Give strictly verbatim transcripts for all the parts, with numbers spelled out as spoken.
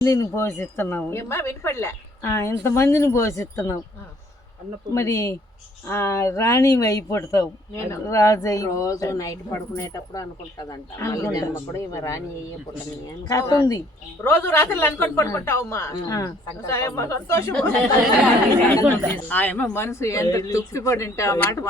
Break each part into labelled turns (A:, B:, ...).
A: మందిని పోషిస్తున్నాము. ఇంతమందిని పోషిస్తున్నాం. మరి ఆ రాణి అయిపోతావు, రాజు అయి
B: రోజు నైట్ పడుకునేటప్పుడు అనుకుంటదంట రాణి
A: కథ ఉంది.
C: రోజు రాత్రులు అనుకొని పడుకుంటావమ్మా. సంతోషం మనసు ఎంత తృప్తి పడి ఉంటే ఆ మాట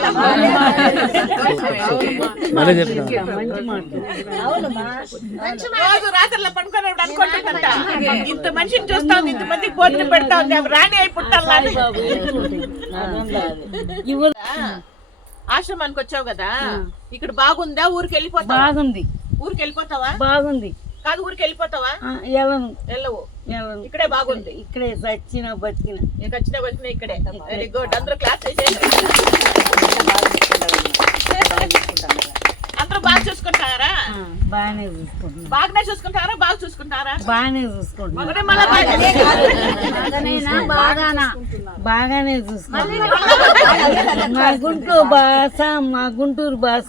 C: రోజు రాత్రుల్లో పడుకునేప్పుడు అనుకుంటుందంట, ఇంత మనిషిని చూస్తాం, ఇంత మందికి భోజనం పెడతా ఉంది, రాణి అయి పుట్టాలి. ఆశ్రమానికి వచ్చావు కదా, ఇక్కడ బాగుందా? ఊరికి వెళ్ళిపోతావా?
A: బాగుంది.
C: ఊరికి వెళ్ళిపోతావా?
A: బాగుంది.
C: కాదు, ఊరికి వెళ్ళిపోతావా?
A: వెళ్ళను.
C: వెళ్ళవు.
A: వెళ్ళను.
C: ఇక్కడే బాగుంది.
A: ఇక్కడే చచ్చిన బతికిన
C: నీకు వచ్చిన వచ్చిన ఇక్కడే. Very good. అందరూ క్లాస్ చేసేసి అందరూ బాగా చూసుకుంటారా?
A: బాగానే చూసుకుంటున్నా.
C: బాగానే చూసుకుంటారా? బాగా చూసుకుంటారా?
A: బాగానే చూసుకుంటున్నా. బాగానే చూసుకుంటున్నా. మా గుంటూరు భాష మా గుంటూరు భాష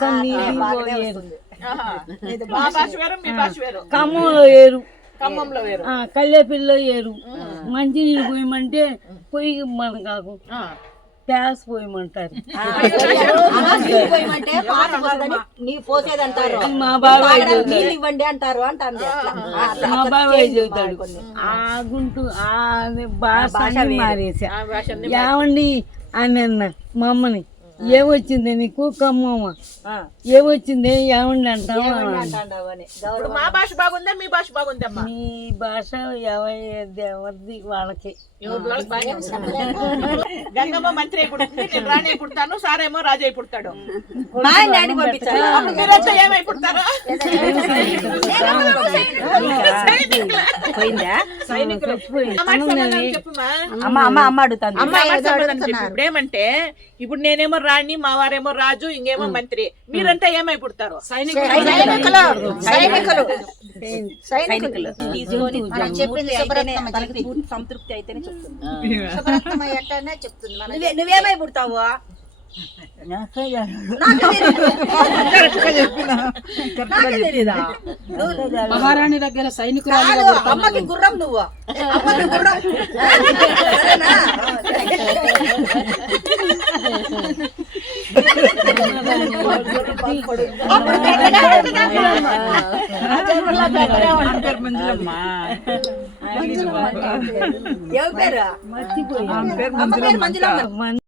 A: ఖమ్మంలో ఏరు,
C: ఖమ్మంలో వేరు,
A: కల్లేపిల్లో ఏరు. మంచినీళ్ళు పోయమంటే పొయ్యి మన కాకు ప్యాస్ పోయమంటారు. మా బాబాయ్
B: ఇవ్వండి అంటారు అంటారు
A: మా బాబాయ్ చెబుతాడు. ఆ గుంటూ ఆ భాష మారేసా. ఏమండి అని అన్న మా అమ్మని, ఏమొచ్చింది నీకు కమ్మమ్మ, ఏమొచ్చింది ఏమండి అంటావు.
C: మా భాష బాగుందా మీ భాష బాగుందమ్మా?
A: మీ భాష ఎవరిది వాళ్ళకి.
C: గంగమ్మ మంత్రి అయి పుడుతుంది, నేను రాణి అయి పుడతాను, సారేమో రాజు అయి పుడతాడు. మీరంతా ఏమై పుడతారు? ఇప్పుడు ఏమంటే, ఇప్పుడు నేనేమో రాణి, మా వారేమో రాజు, ఇంకేమో మంత్రి, మీరంతా ఏమై పుడతారు? సైనికులు.
B: సంతృప్తి అయితేనే చెప్తుంది. నువ్వేమై పుడతావు?
D: మహారాణి దగ్గర సైనికులు.
B: అమ్మకి గుర్రం నువ్వు. అమ్మకి గుర్రం. ఎవరి పేరు?
A: మర్చిపోయి